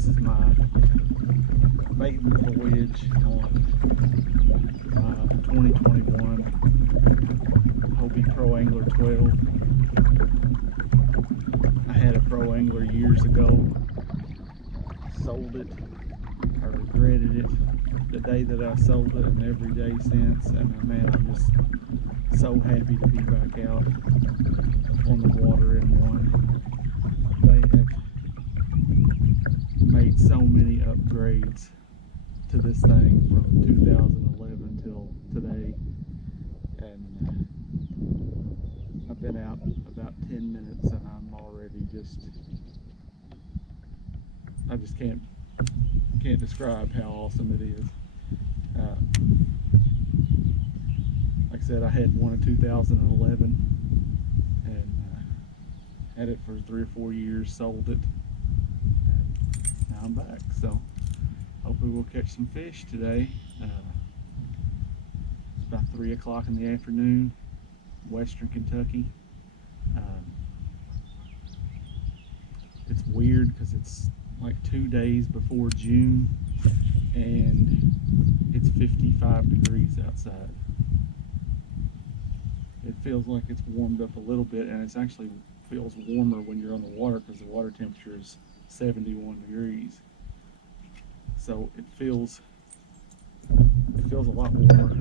this is my maiden voyage on my 2021 Hobie Pro Angler 12. I had a Pro Angler years ago, sold it. I regretted it the day that I sold it and every day since, and man, I'm just so happy to be back out on the water in one. They have made so many upgrades to this thing from 2011 till today, and I've been out about 10 minutes and I'm already I just can't describe how awesome it is. Like I said, I had one in 2011 and had it for 3 or 4 years, sold it, and now I'm back. So hopefully we'll catch some fish today. It's about 3 o'clock in the afternoon, Western Kentucky. It's weird because it's like 2 days before June and it's 55 degrees outside. It feels like it's warmed up a little bit, and it actually feels warmer when you're on the water because the water temperature is 71 degrees. So it feels a lot warmer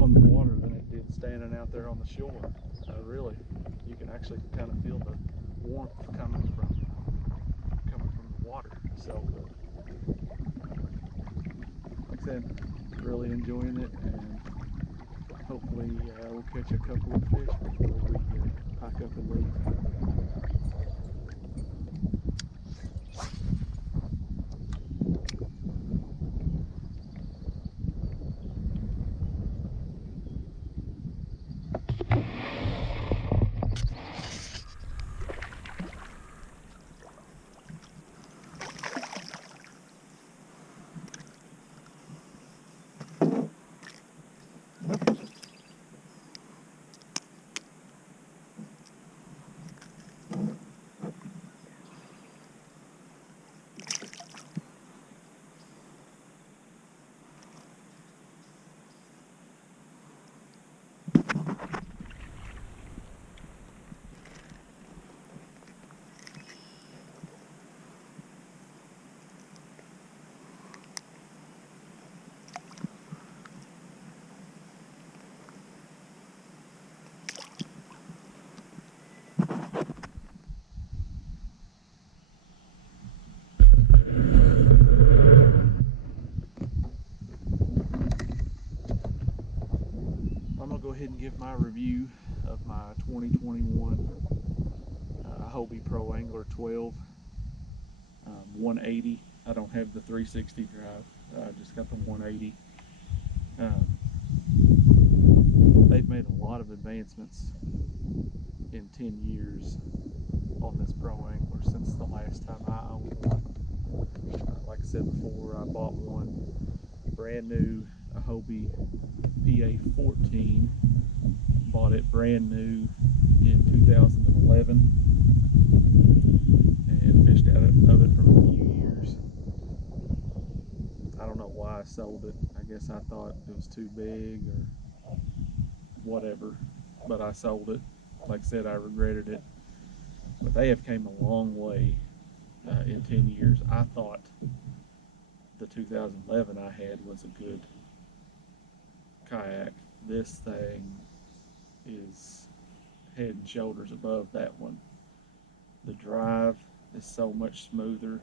on the water than it did standing out there on the shore. Really, you can actually kind of feel the warmth coming from the water. So, like I said, really enjoying it, and hopefully we'll catch a couple of fish before we pack up and leave. I'm going to go ahead and give my review of my 2021 Hobie Pro Angler 12 180. I don't have the 360 drive, I just got the 180. They've made a lot of advancements in 10 years on this Pro Angler since the last time I owned one. Like I said before, I bought one brand new, a Hobie PA14. Bought it brand new in 2011 and fished out of it for a few years. I don't know why I sold it. I guess I thought it was too big or whatever, but I sold it. Like I said, I regretted it. But they have came a long way in 10 years. I thought the 2011 I had was a good kayak. This thing is head and shoulders above that one. The drive is so much smoother.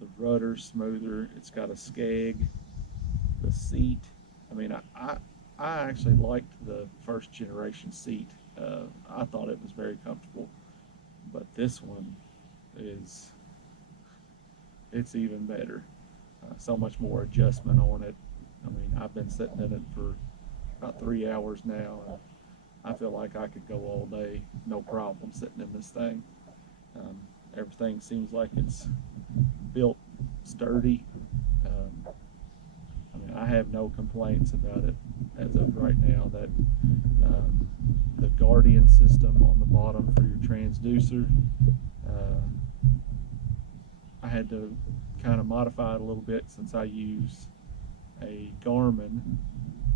The rudder's smoother. It's got a skeg. The seat, I mean, I actually liked the first generation seat. I thought it was very comfortable, but this one it's even better. So much more adjustment on it. I mean, I've been sitting in it for about 3 hours now. I feel like I could go all day, no problem, sitting in this thing. Everything seems like it's built sturdy. I mean, I have no complaints about it as of right now. That the Guardian system on the bottom for your transducer, I had to kind of modify it a little bit since I use a Garmin,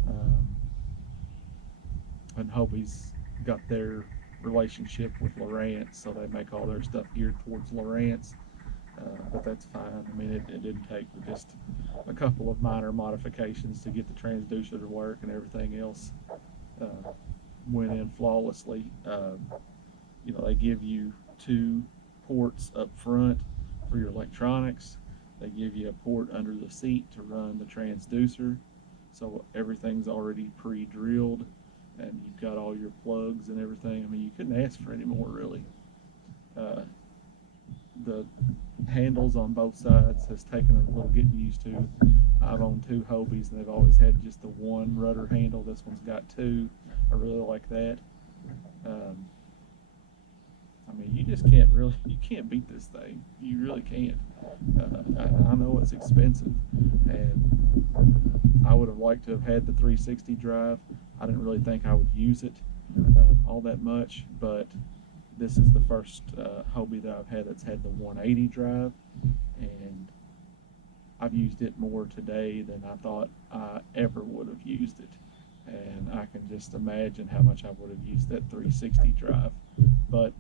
um, and Hobie's got their relationship with Lowrance, so they make all their stuff geared towards Lowrance. But that's fine. I mean, it didn't take just a couple of minor modifications to get the transducer to work, and everything else uh, went in flawlessly. They give you two ports up front for your electronics. They give you a port under the seat to run the transducer. So everything's already pre-drilled, and you've got all your plugs and everything. I mean, you couldn't ask for any more, really. Uh, the handles on both sides has taken a little getting used to. I've owned two Hobies, and they've always had just the one rudder handle. This one's got two. I really like that. I mean, you just you can't beat this thing. You really can't. I know it's expensive, and I would have liked to have had the 360 drive. I didn't really think I would use it all that much, but this is the first Hobie that I've had that's had the 180 drive, and I've used it more today than I thought I ever would have used it. And I can just imagine how much I would have used that 360 drive. But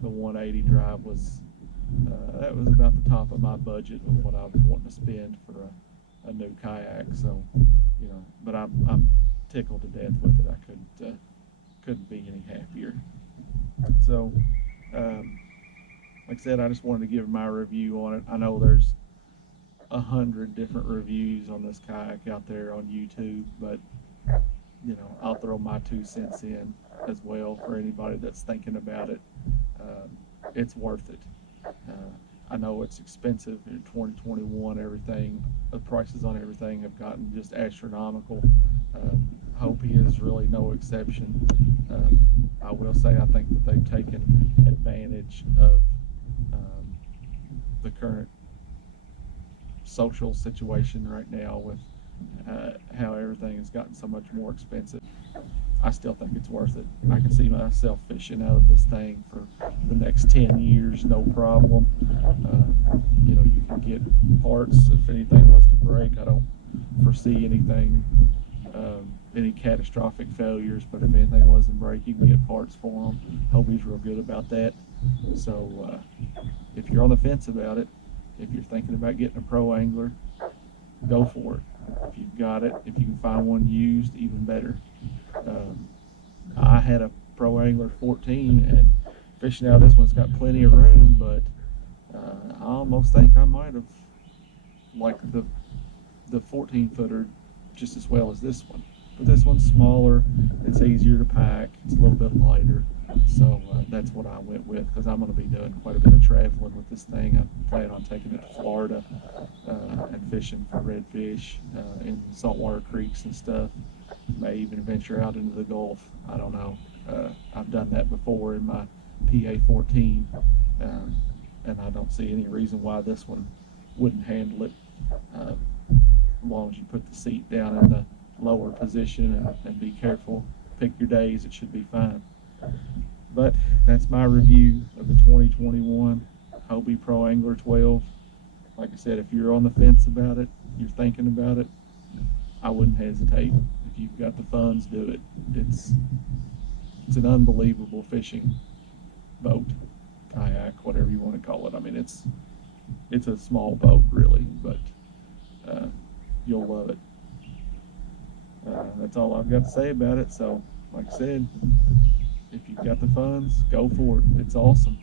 the 180 drive was that was about the top of my budget of what I was wanting to spend for a new kayak. So, but I'm tickled to death with it. I couldn't be any happier. So, like I said, I just wanted to give my review on it. I know there's 100 different reviews on this kayak out there on YouTube, but I'll throw my 2 cents in as well for anybody that's thinking about it. It's worth it. I know it's expensive in 2021. Everything, the prices on everything have gotten just astronomical. Hobie is really no exception. I will say I think that they've taken advantage of the current social situation right now with how everything has gotten so much more expensive. I still think it's worth it. I can see myself fishing out of this thing for the next 10 years, no problem. You can get parts if anything was to break. I don't foresee anything, any catastrophic failures, but if anything was to break, you can get parts for them. Hobie's real good about that. So if you're on the fence about it, if you're thinking about getting a Pro Angler, go for it. If you've got it, if you can find one used, even better. I had a Pro Angler 14, and fishing out of this one's got plenty of room, but I almost think I might have liked the 14 footer just as well as this one. But this one's smaller, it's easier to pack, it's a little bit lighter. So that's what I went with, because I'm going to be doing quite a bit of traveling with this thing. I plan on taking it to Florida and fishing for redfish in saltwater creeks and stuff. May even venture out into the Gulf. I don't know. I've done that before in my PA14, and I don't see any reason why this one wouldn't handle it. As long as you put the seat down in the lower position and be careful, pick your days, it should be fine. But that's my review of the 2021 Hobie Pro Angler 12. Like I said, if you're on the fence about it, you're thinking about it, I wouldn't hesitate. If you've got the funds, do it. It's an unbelievable fishing boat, kayak, whatever you want to call it. I mean, it's a small boat, really, but you'll love it. That's all I've got to say about it. So, like I said, if you've got the funds, go for it. It's awesome.